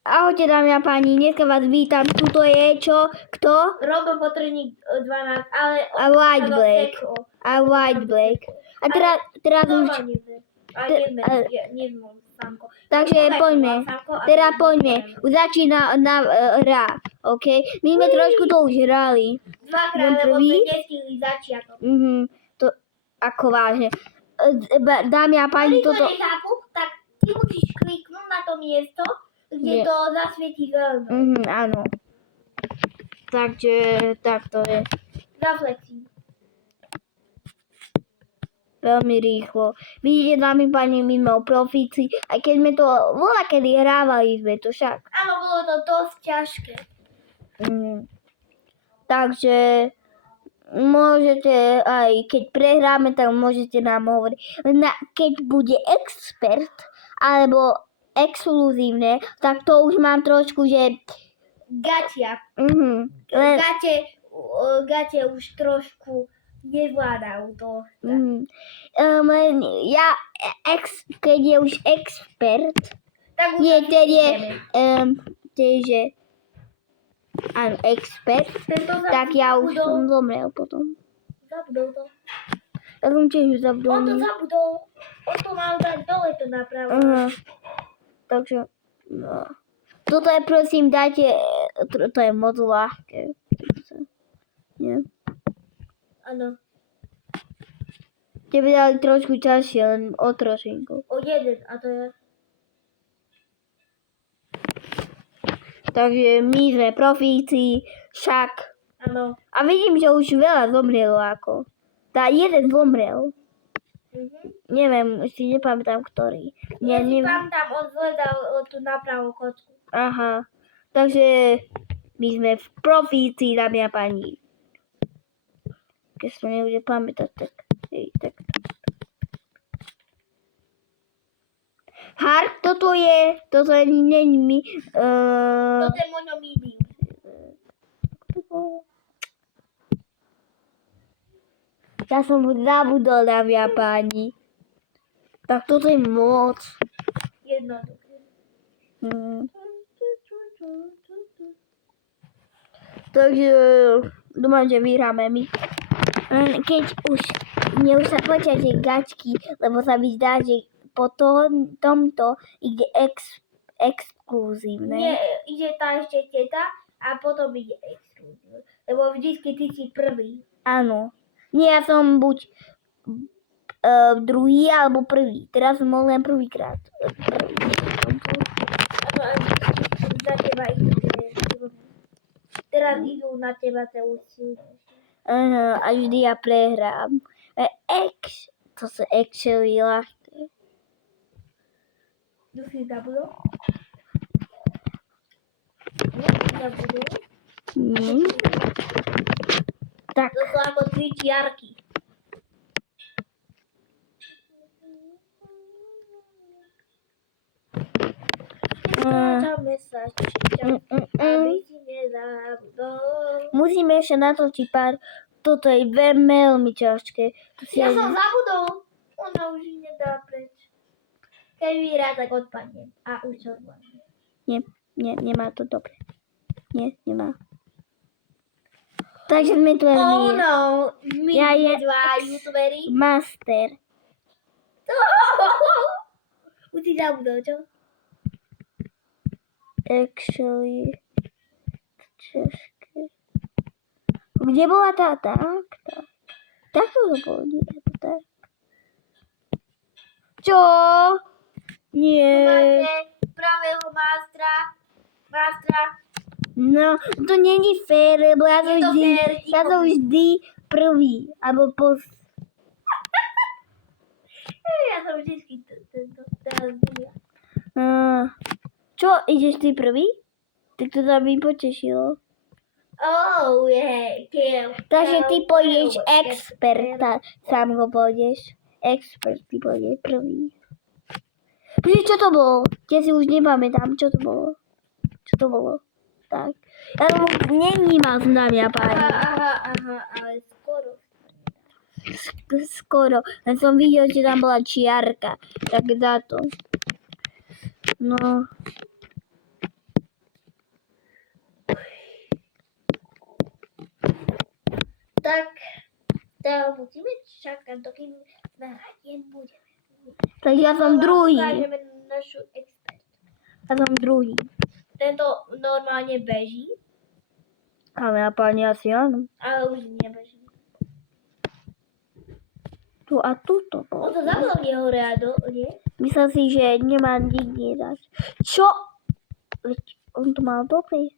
Ahojte dámy a páni, dneska vás vítam, tuto je čo? Kto? Robo Potrebník 12, ale... A White Black. A White Black. A teraz už... Takže poďme. Teraz poďme. Už začína hra, OK? My sme trošku to už hrali. Dvakrát, lebo sme nestihli začiatok. To ako vážne. Dámy a páni, toto... Keď to nechápu, tak ty musíš kliknúť na to miesto, kde to zasvietí zelenou. Áno. Takže tak to je. Zaflexí. Veľmi rýchlo. Vidíte, dámy a páni, my sme profíci, aj keď sme to kedy hrávali sme to však. Áno, bolo to dosť ťažké. Takže môžete aj keď prehráme, tak môžete nám hovoriť. Keď bude expert alebo exkluzívne, tak to už mám trošku, že... Gatia. Gate už trošku nevládajú to. Keď je už expert, Tak už takže áno, expert, tak ja už som zomrel potom. Zabudol to. Ja som tiež už zabudol. On to zabudol. On to mal dať dole to napravo. Takže, no. Toto je, prosím, dajte, to je moc ľahké. Nie? Áno. Tebe dali trošku ťažšie, len o trošinku. O jeden, a to je... Takže my sme profíci, však. Áno. A vidím, že už veľa zomrelo ako. Tá jeden zomrel. Neviem, si nepamätám, ktorý. Ja si pamätám, on zvedal tú napravú kocku. Aha. Takže my sme v profíci, dámy a páni. Keď sa nebude pamätať, tak... Hark, toto je není mi... Toto je monomídium. Ja som zabudol, dámy a páni. Tak toto je moc. Jednoduché. Takže dúfam, že vyhráme my. Keď už sa počítate gačky, lebo sa mi zdá, že po tomto ide exkluzívne. Nie, ide tá ešte teta a potom ide exkluzívne. Lebo vždycky ty si prvý. Áno. Nie, ja som buď druhý alebo prvý. Teraz som bol len prvýkrát. Za teba idú. Teraz idú na teba celú silu. A vždy ja prehrám. To sa actually ľahké. Tu si zabudol? Tak. To sú ako 3 čiarky. Musíme ešte natočiť pár. Toto je veľmi ťažké. Ja som zabudol. Ona už nedá preč. Keď vyhrá, tak odpadnem. A už to odpadne. Nie, nemá to dobre. Nie, nemá. Takže sme tu len Oh no, my dva youtuberi. Master. Už si zabudol, čo? Actually, ťažké. Kde bola tá? Tak to bolo, nie, tak. Čo? Nie. Máte pravého mástra. No, to není fér, lebo ja som vždy prvý, alebo Ja som vždycky tento teraz druhá. Čo, ideš ty prvý? Tak to sa mi potešilo. Oh, yeah. Takže ty pôjdeš experta, sám ho pôjdeš. Expert, ty pôjdeš prvý. Počkej, čo to bolo? Ja si už nepamätám, čo to bolo. Tak. Ja to nevnímal som, dámy a páni. Aha, ale skoro. Skoro. Len som videl, že tam bola čiarka. Tak za to. No. tak to musíme čakať, dokým nahrať nebudeme. Tak ja som druhý. Ukážeme našu expertu. Ja som druhý. Tento normálne beží, Ale na páni asi áno. ale už nebeží. Tu a tuto. On to zavolal hore a nie? Myslel si, že nemá nikde dať. Čo? Veď on to mal dobrý.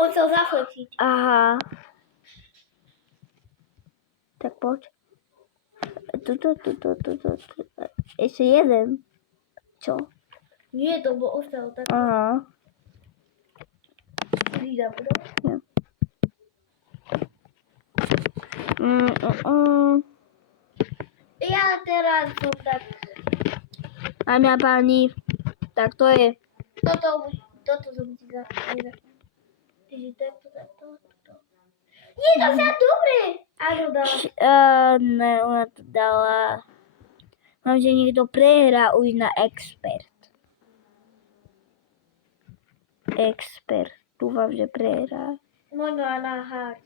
On chcel zaflexiť. Aha. Tak poď. Tuto. Ešte jeden. Čo? Nie, to bol ostal tak. Aha. Ja. Ja teraz som tak... Dámy a páni, tak to je. Toto som si zapomínal. Takže takto. Je to sa dobre! Áno, dala. Ne, ona to dala. Mám, že niekto prehrá už na expert. Expert. Dúfam, že prehrá. Možno aj na hard.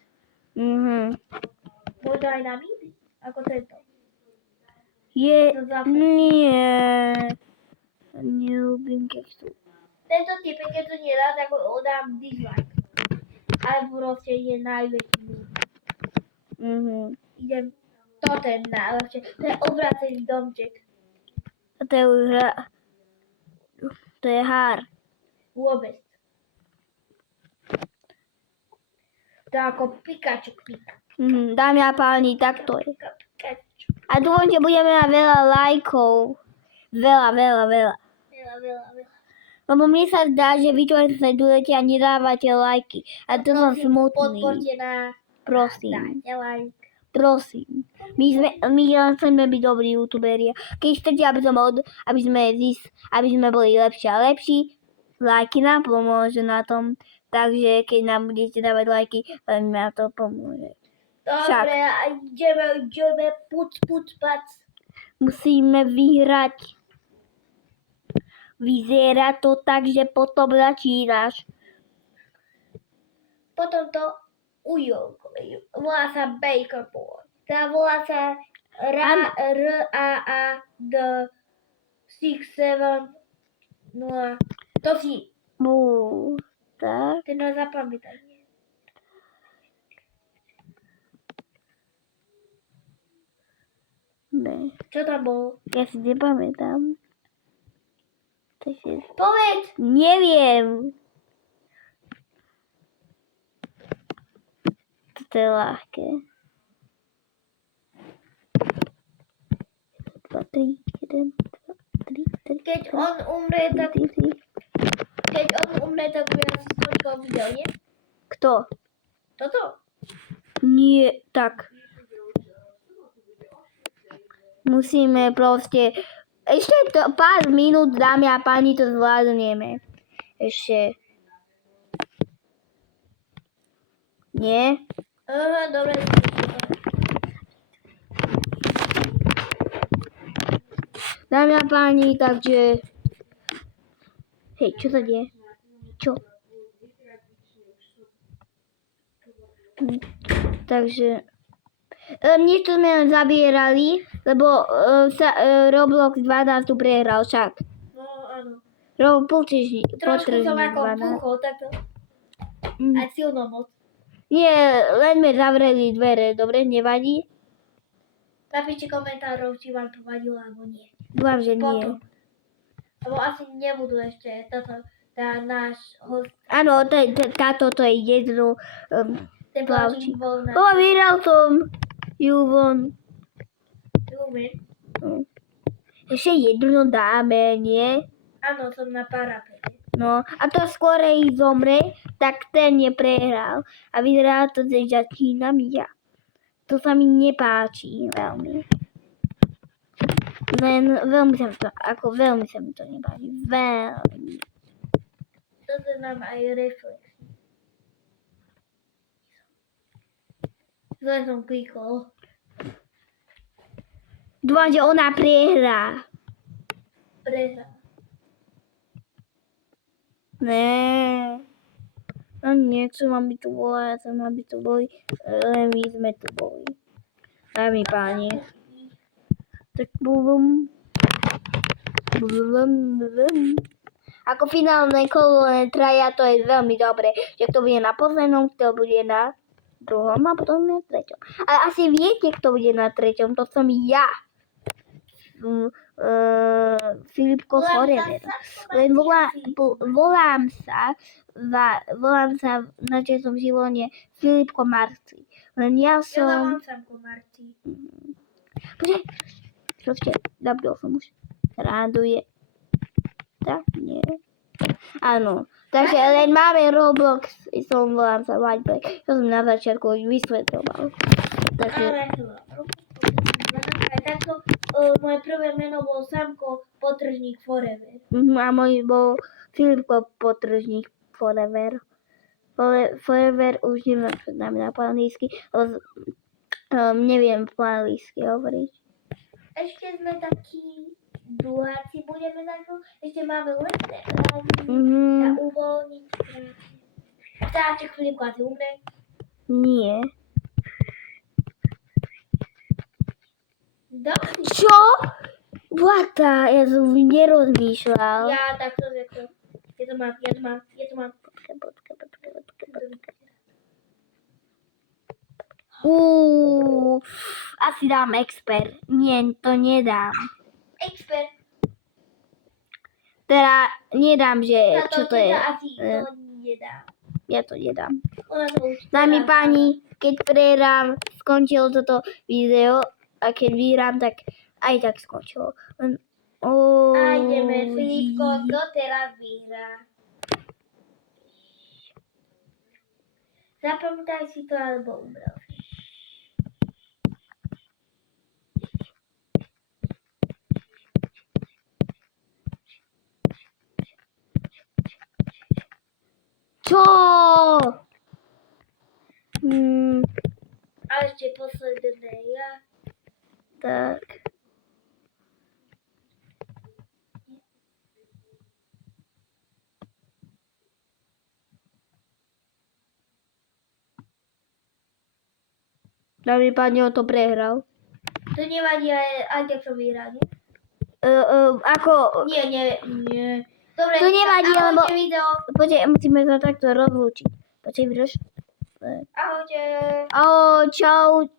Možno aj na midi. Ako tento. Je... To zápas. Nie. Neľúbim keksu. Tento typ, keď to nedá, tak ho dám dislike. Ale proste je najväčší. Idem. Toto je najlepšie. To je obracený domček. A to je už hra. To je hár. Vôbec. To je ako Pikachu. Dámy a páni, tak to je. Pikachu. A dúfam, že budeme mať veľa lajkov. Veľa. Veľa. Lebo mne sa zdá, že vy to len sledujete a nedávate lajky. A to som smutný. Podporte na... Prosím. Dajte like. Prosím. My len chceme byť dobrí youtuberi. Keď chcete, aby sme boli lepší a lepší, lajky nám pomôžu na tom. Takže keď nám budete dávať lajky, veľmi nám to pomôže. Dobre, a ideme, pac. Musíme vyhrať. Vyzerá to tak, že potom začínaš. Potom to ujolkujú. Volá sa Bakerboard. Tá volá sa RAAD 670. To si. Tak. Ty nás zapamätaj. Ne. Čo tam bolo? Ja si nepamätám. Takže... Povedz! Neviem. Toto je ľahké. 2, 3, 1, 2, 3, 4. Keď on umrie, tak bude asi skončil video, nie? Kto? Toto? Nie, tak. Musíme proste... Ešte to pár minút, dámy a páni, to zvládneme. Ešte. Nie? Aha, dobre. Dámy a páni, takže... Hej, čo sa deje? Čo? Takže... Niečo sme len zabierali, lebo Roblox 12 tu prehral však. No, áno. Potrží Trošku som ako 12. puchol, takto. A silno moc. Nie, len sme zavreli dvere, dobre, nevadí? Napíšte komentárov, či vám to vadilo, alebo nie. Dúfam, že nie. Potom. Lebo asi nebudú ešte toto, náš host. Áno, táto to je jedno Ten plavčík. plavčík bol na... Vyhral som ju von. Ešte jedno dáme, nie? Áno, som na parapete. No, a to skorej zomre, tak ten neprehral. A vyzerá to, že začínam ja. To sa mi nepáči veľmi. Veľmi sa mi to nepáči. Veľmi. Toto nám aj reflex. Zle som klikol. Dúfam, že ona prehrá. Prehra. Né. No nechcem, aby tu bola, ja chcem, aby tu boli, len my sme tu boli. Dámy páni. Tak bum. Ako finálne kolo len traja, to je veľmi dobre. Že kto bude na poslednom, kto bude na druhom a potom na treťom. Ale asi viete, kto bude na treťom, to som ja. Filipko Forever. Len volám sa na česnom živone Filipko Marci. Len ja Ja som... dávam Samko Marci. Počkej, čože, zabil som už. Raduje. Tak, nie. Áno. Takže len máme Roblox, volám sa Whitebreak. To som na začiatku už vysvetľoval. Takže... Aj takto moje prvé meno bol Samko Potržník Forever. A môj bol Filipko Potržník Forever. Forever už neviem, čo znamená po anglicky, lebo neviem po anglicky hovoriť. Ešte sme takí druháci, budeme takto. Ešte máme letné na uvoľniť. Stáček Filipko asi umre. Nie. Dobrý. Čo? What? Ja som nerozmýšľal. Ja takto řekl. Ja to mám. Asi dám expert. Nie, to nedám. Expert. Teda nedám, že Na čo to je. Asi to nedá. Ja to nedám. Ona to už Dámy páni, keď prehrám, skončilo toto video a keď vyhrám, tak aj tak skončilo. A ideme, Filipko, kto teraz vyhrá? Zapamätaj si to, alebo umrel. Čo? A ešte posledné ja. Tak. Dámy páni, on to prehral. To nevadí, aj tak som vyhral, nie? Ako... Nie. Dobre, To nevadí, lebo... ahojte video. Počkej, musíme sa takto rozlúčiť. Počkej, vydrž. Ahojte. Čau.